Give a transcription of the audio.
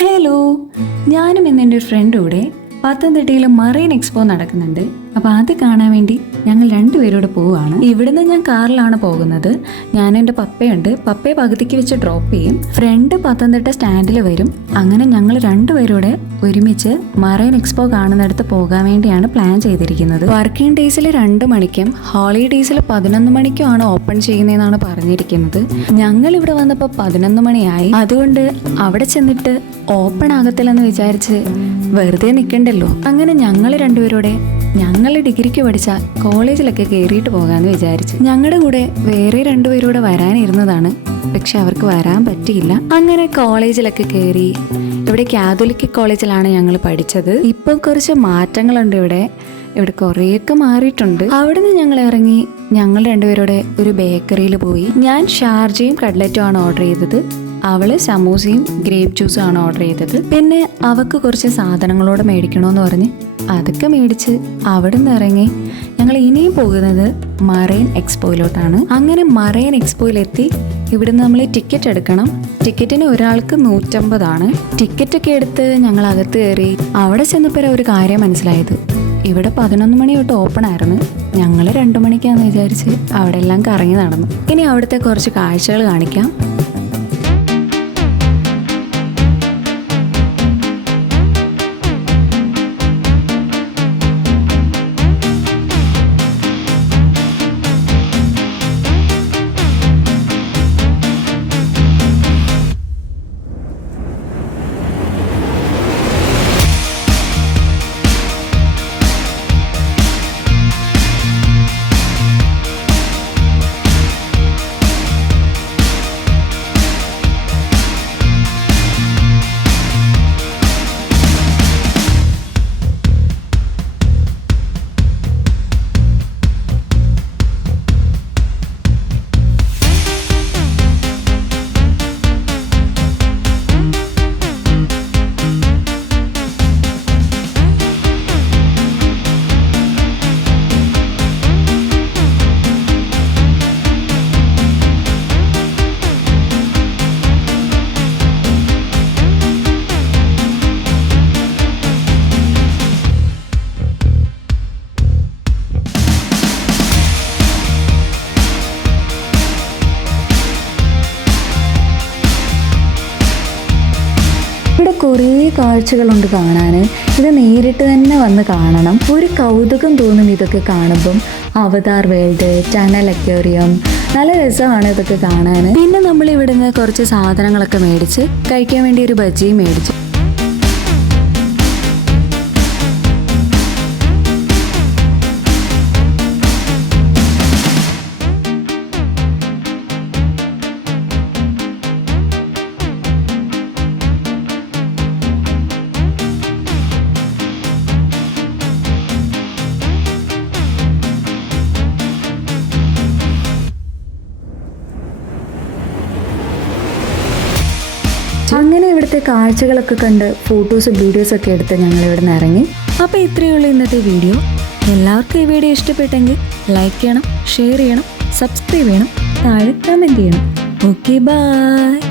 Hello, ഞാനും ഇന്ന് എൻ്റെ ഒരു ഫ്രണ്ടും കൂടെ പത്തനംതിട്ടയിൽ മറൈൻ എക്സ്പോ നടക്കുന്നുണ്ട്. അപ്പോൾ അത് കാണാൻ വേണ്ടി ഞങ്ങൾ രണ്ടുപേരോട് പോവുകയാണ്. ഇവിടുന്ന് ഞാൻ കാറിലാണ് പോകുന്നത്. ഞാൻ എൻ്റെ പപ്പയുണ്ട്, പപ്പയെ പകുതിക്ക് വെച്ച് ഡ്രോപ്പ് ചെയ്യും. ഫ്രണ്ട് പത്തനംതിട്ട സ്റ്റാൻഡിൽ വരും. അങ്ങനെ ഞങ്ങൾ രണ്ടുപേരോടെ ഒരുമിച്ച് മറൈൻ എക്സ്പോ കാണുന്നിടത്ത് പോകാൻ വേണ്ടിയാണ് പ്ലാൻ ചെയ്തിരിക്കുന്നത്. വർക്കിംഗ് ഡേയ്സിൽ 2 മണിക്കും ഹോളിഡേയ്സിൽ 11 മണിക്കും ആണ് ഓപ്പൺ ചെയ്യുന്നതെന്നാണ് പറഞ്ഞിരിക്കുന്നത്. ഞങ്ങൾ ഇവിടെ വന്നപ്പോൾ 11 മണിയായി. അതുകൊണ്ട് അവിടെ ചെന്നിട്ട് ഓപ്പൺ ആകത്തില്ലെന്ന് വിചാരിച്ച് വെറുതെ നിൽക്കണ്ടല്ലോ. അങ്ങനെ ഞങ്ങൾ രണ്ടുപേരോടെ ഞങ്ങൾ ഡിഗ്രിക്ക് പഠിച്ച കോളേജിലൊക്കെ കയറിയിട്ട് പോകാമെന്ന് വിചാരിച്ചു. ഞങ്ങളുടെ കൂടെ വേറെ രണ്ടുപേരൂടെ വരാനിരുന്നതാണ്, പക്ഷെ അവർക്ക് വരാൻ പറ്റിയില്ല. അങ്ങനെ കോളേജിലൊക്കെ കയറി. ഇവിടെ കാതോലിക് കോളേജിലാണ് ഞങ്ങൾ പഠിച്ചത്. ഇപ്പോൾ കുറച്ച് മാറ്റങ്ങളുണ്ട് ഇവിടെ കുറേയൊക്കെ മാറിയിട്ടുണ്ട്. അവിടുന്ന് ഞങ്ങൾ ഇറങ്ങി ഞങ്ങൾ രണ്ടുപേരോടെ ഒരു ബേക്കറിയിൽ പോയി. ഞാൻ ഷാർജയും കട്ട്ലറ്റും ആണ് ഓർഡർ ചെയ്തത്. അവള് സമൂസയും ഗ്രേപ്പ് ജ്യൂസും ആണ് ഓർഡർ ചെയ്തത്. പിന്നെ അവക്ക് കുറച്ച് സാധനങ്ങളോട് മേടിക്കണമെന്ന് പറഞ്ഞ് അതൊക്കെ മേടിച്ച് അവിടെ നിന്ന് ഇറങ്ങി ഞങ്ങൾ ഇനിയും പോകുന്നത് മറൈൻ എക്സ്പോയിലോട്ടാണ്. അങ്ങനെ മറൈൻ എക്സ്പോയിലെത്തി. ഇവിടുന്ന് നമ്മൾ ടിക്കറ്റ് എടുക്കണം. ടിക്കറ്റിന് ഒരാൾക്ക് 150 ടിക്കറ്റൊക്കെ എടുത്ത് ഞങ്ങൾ അകത്ത് കയറി. അവിടെ ചെന്നപ്പോൾ ഒരു കാര്യം മനസ്സിലായത്, ഇവിടെ 11 മണി തൊട്ട് ഓപ്പൺ ആയിരുന്നു. ഞങ്ങൾ 2 മണിക്കാന്ന് വിചാരിച്ച് അവിടെ എല്ലാം കറങ്ങി നടന്നു. ഇനി അവിടുത്തെ കുറച്ച് കാഴ്ചകൾ കാണിക്കാം. ഇവിടെ കുറേ കാഴ്ചകളുണ്ട് കാണാൻ. ഇത് നേരിട്ട് തന്നെ വന്ന് കാണണം. ഒരു കൗതുകം തോന്നും ഇതൊക്കെ കാണുമ്പം. അവതാർ വേൾഡ്, ടണൽ അക്വേറിയം, നല്ല രസമാണ് ഇതൊക്കെ കാണാൻ. പിന്നെ നമ്മൾ ഇവിടുന്ന് കുറച്ച് സാധനങ്ങളൊക്കെ മേടിച്ച് കഴിക്കാൻ വേണ്ടി ഒരു ബജ്ജിയും മേടിച്ചു. അങ്ങനെ ഇവിടുത്തെ കാഴ്ചകളൊക്കെ കണ്ട് ഫോട്ടോസും വീഡിയോസൊക്കെ എടുത്ത് ഞങ്ങൾ ഇവിടെ നിന്ന് ഇറങ്ങി. അപ്പോൾ ഇത്രയേ ഉള്ളൂ ഇന്നത്തെ വീഡിയോ. എല്ലാവർക്കും ഈ വീഡിയോ ഇഷ്ടപ്പെട്ടെങ്കിൽ ലൈക്ക് ചെയ്യണം, ഷെയർ ചെയ്യണം, സബ്സ്ക്രൈബ് ചെയ്യണം, താഴെ കമൻറ്റ് ചെയ്യണം. Okay, by.